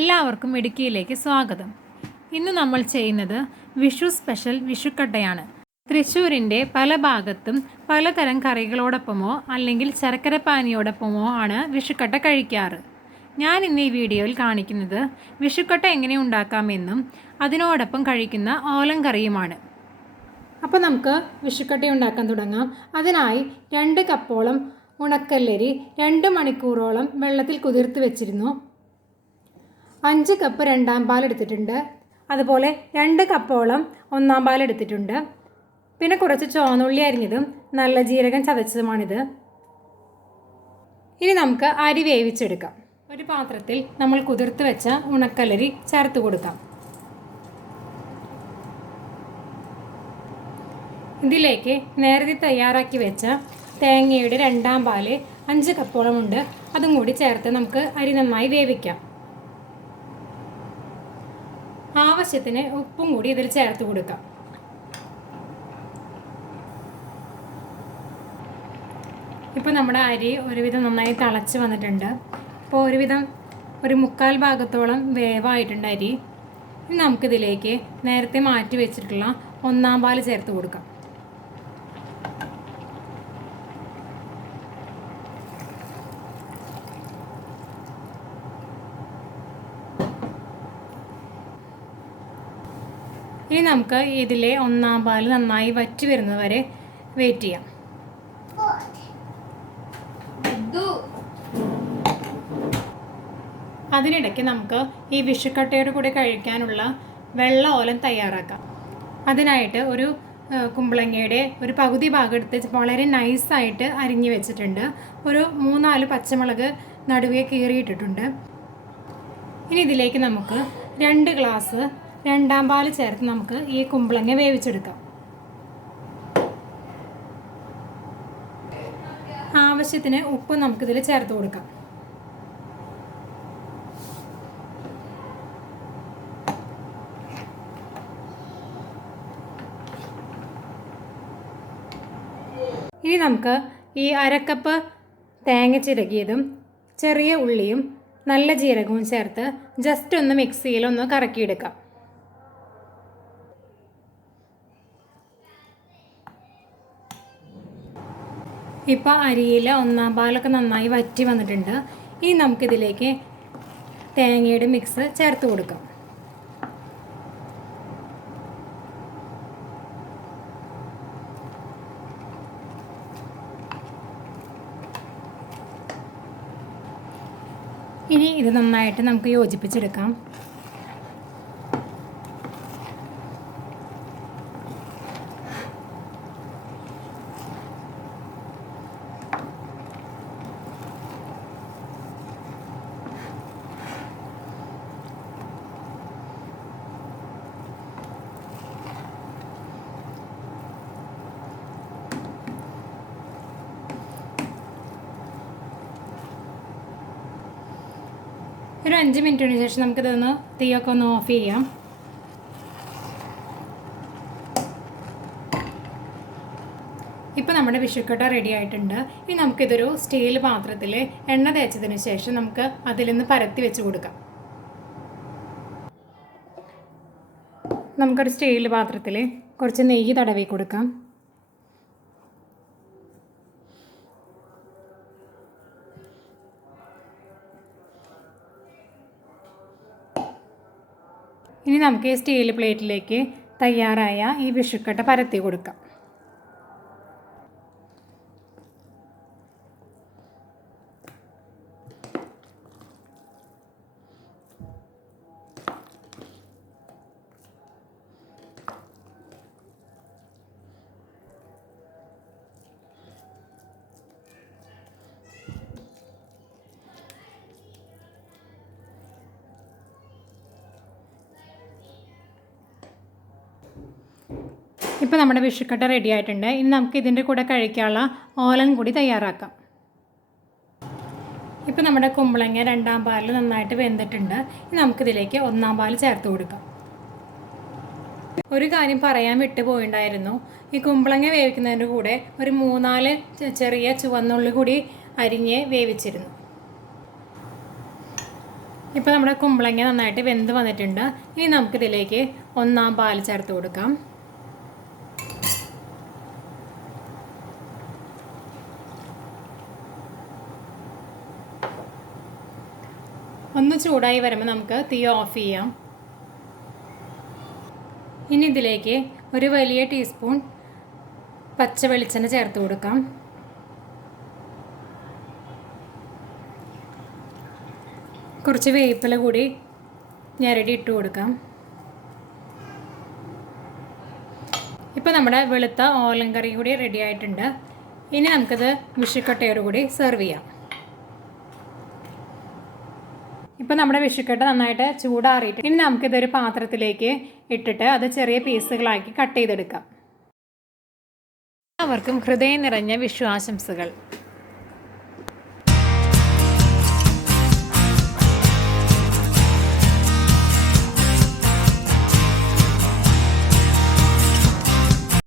എല്ലാവർക്കും മിടുക്കിയിലേക്ക് സ്വാഗതം. ഇന്ന് നമ്മൾ ചെയ്യുന്നത് വിഷു സ്പെഷ്യൽ വിഷുക്കട്ടയാണ്. തൃശ്ശൂരിൻ്റെ പല ഭാഗത്തും പലതരം കറികളോടൊപ്പമോ അല്ലെങ്കിൽ ശർക്കരപ്പാനിയോടൊപ്പമോ ആണ് വിഷുക്കട്ട കഴിക്കാറ്. ഞാൻ ഇന്ന് ഈ വീഡിയോയിൽ കാണിക്കുന്നത് വിഷുക്കട്ട എങ്ങനെ ഉണ്ടാക്കാമെന്നും അതിനോടൊപ്പം കഴിക്കുന്ന ഓലൻ കറിയുമാണ്. അപ്പോൾ നമുക്ക് വിഷുക്കട്ട ഉണ്ടാക്കാൻ തുടങ്ങാം. അതിനായി 2 കപ്പോളം ഉണക്കല്ലരി 2 മണിക്കൂറോളം വെള്ളത്തിൽ കുതിർത്ത് വെച്ചിരുന്നു. 5 കപ്പ് രണ്ടാം പാൽ എടുത്തിട്ടുണ്ട്. അതുപോലെ 2 കപ്പോളം ഒന്നാം പാൽ എടുത്തിട്ടുണ്ട്. പിന്നെ കുറച്ച് ചുവന്നുള്ളി അരിഞ്ഞതും നല്ല ജീരകം ചതച്ചതുമാണിത്. ഇനി നമുക്ക് അരി വേവിച്ചെടുക്കാം. ഒരു പാത്രത്തിൽ നമ്മൾ കുതിർത്ത് വെച്ച ഉണക്കലരി ചേർത്ത് കൊടുക്കാം. ഇതിലേക്ക് നേരത്തെ തയ്യാറാക്കി വെച്ച തേങ്ങയുടെ രണ്ടാം പാല് 5 കപ്പോളം ഉണ്ട്. അതും കൂടി ചേർത്ത് നമുക്ക് അരി നന്നായി വേവിക്കാം. ആവശ്യത്തിന് ഉപ്പും കൂടി ഇതിൽ ചേർത്ത് കൊടുക്കാം. ഇപ്പോൾ നമ്മുടെ അരി ഒരുവിധം നന്നായി തിളച്ച് വന്നിട്ടുണ്ട്. ഇപ്പോൾ ഒരുവിധം ഒരു 1/4 ഭാഗത്തോളം വേവായിട്ടുണ്ട് അരി. ഇനി നമുക്കിതിലേക്ക് നേരത്തെ മാറ്റി വെച്ചിട്ടുള്ള ഒന്നാം പാൽ ചേർത്ത് കൊടുക്കാം. ഇനി നമുക്ക് ഇതിലെ ഒന്നാം പാൽ നന്നായി വറ്റി വരുന്നത് വരെ വെയിറ്റ് ചെയ്യാം. അതിനിടയ്ക്ക് നമുക്ക് ഈ വിഷുക്കട്ടയോട് കൂടി കഴിക്കാനുള്ള വെള്ള ഓലൻ തയ്യാറാക്കാം. അതിനായിട്ട് ഒരു കുമ്പളങ്ങയുടെ ഒരു പകുതി ഭാഗം എടുത്ത് വളരെ നൈസായിട്ട് അരിഞ്ഞു വെച്ചിട്ടുണ്ട്. ഒരു 3-4 പച്ചമുളക് നടുവേ കീറിയിട്ടിട്ടുണ്ട്. ഇനി ഇതിലേക്ക് നമുക്ക് 2 ഗ്ലാസ് രണ്ടാം പാൽ ചേർത്ത് നമുക്ക് ഈ കുമ്പളങ്ങ വേവിച്ചെടുക്കാം. ആവശ്യത്തിന് ഉപ്പ് നമുക്കിതിൽ ചേർത്ത് കൊടുക്കാം. ഇനി നമുക്ക് ഈ 1/2 കപ്പ് തേങ്ങ ചിരകിയതും ചെറിയ ഉള്ളിയും നല്ല ജീരകവും ചേർത്ത് ജസ്റ്റ് ഒന്ന് മിക്സിയിൽ ഒന്ന് കറക്കിയെടുക്കാം. ഇപ്പോൾ അരിയിൽ ഒന്നാം പാലൊക്കെ നന്നായി വറ്റി വന്നിട്ടുണ്ട്. ഇനി നമുക്കിതിലേക്ക് തേങ്ങയുടെ മിക്സ് ചേർത്ത് കൊടുക്കാം. ഇനി ഇത് നന്നായിട്ട് നമുക്ക് യോജിപ്പിച്ചെടുക്കാം. ഒരു 5 മിനിറ്റിന് ശേഷം നമുക്കിതൊന്ന് തീയൊക്കെ ഒന്ന് ഓഫ് ചെയ്യാം. ഇപ്പോൾ നമ്മുടെ വിഷുക്കട്ട റെഡി ആയിട്ടുണ്ട്. ഇനി നമുക്കിതൊരു സ്റ്റീൽ പാത്രത്തിൽ എണ്ണ തേച്ചതിന് ശേഷം നമുക്ക് അതിൽ നിന്ന് പരത്തി വെച്ച് കൊടുക്കാം. നമുക്കൊരു സ്റ്റീൽ പാത്രത്തിൽ കുറച്ച് നെയ്യ് തടവി കൊടുക്കാം. ഇനി നമുക്ക് ഈ സ്റ്റീൽ പ്ലേറ്റിലേക്ക് തയ്യാറായ ഈ വിഷുക്കട്ട പരത്തി കൊടുക്കാം. ഇപ്പോൾ നമ്മുടെ വിഷുക്കട്ട റെഡി ആയിട്ടുണ്ട്. ഇനി നമുക്ക് ഇതിൻ്റെ കൂടെ കഴിക്കാനുള്ള ഓലൻ കൂടി തയ്യാറാക്കാം. ഇപ്പോൾ നമ്മുടെ കുമ്പളങ്ങ രണ്ടാം പാലിൽ നന്നായിട്ട് വെന്തിട്ടുണ്ട്. ഇനി നമുക്കിതിലേക്ക് ഒന്നാം പാൽ ചേർത്ത് കൊടുക്കാം. ഒരു കാര്യം പറയാൻ വിട്ടുപോയിട്ടുണ്ടായിരുന്നു. ഈ കുമ്പളങ്ങ വേവിക്കുന്നതിൻ്റെ കൂടെ ഒരു 3-4 ചെറിയ ചുവന്നുള്ളി കൂടി അരിഞ്ഞ് വേവിച്ചിരുന്നു. ഇപ്പോൾ നമ്മുടെ കുമ്പളങ്ങ നന്നായിട്ട് വെന്ത് വന്നിട്ടുണ്ട്. ഇനി നമുക്കിതിലേക്ക് 1 പാൽ ചേർത്ത് കൊടുക്കാം. ഒന്ന് ചൂടായി വരുമ്പോൾ നമുക്ക് തീ ഓഫ് ചെയ്യാം. ഇനി ഇതിലേക്ക് ഒരു വലിയ ടീസ്പൂൺ പച്ച വെളിച്ചെണ്ണ ചേർത്ത് കൊടുക്കാം. കുറച്ച് വേപ്പില കൂടി ഞെരടി ഇട്ട് കൊടുക്കാം. ഇപ്പോൾ നമ്മുടെ വെളുത്ത ഓലൻ കറി കൂടി റെഡി ആയിട്ടുണ്ട്. ഇനി നമുക്കിത് വിഷുക്കട്ടയോട് കൂടി സെർവ് ചെയ്യാം. ഇപ്പോൾ നമ്മുടെ വിഷുക്കട്ട നന്നായിട്ട് ചൂടാറിയിട്ട് ഇനി നമുക്കിതൊരു പാത്രത്തിലേക്ക് ഇട്ടിട്ട് അത് ചെറിയ പീസുകളാക്കി കട്ട് ചെയ്തെടുക്കാം. എല്ലാവർക്കും ഹൃദയം നിറഞ്ഞ വിഷു ആശംസകൾ.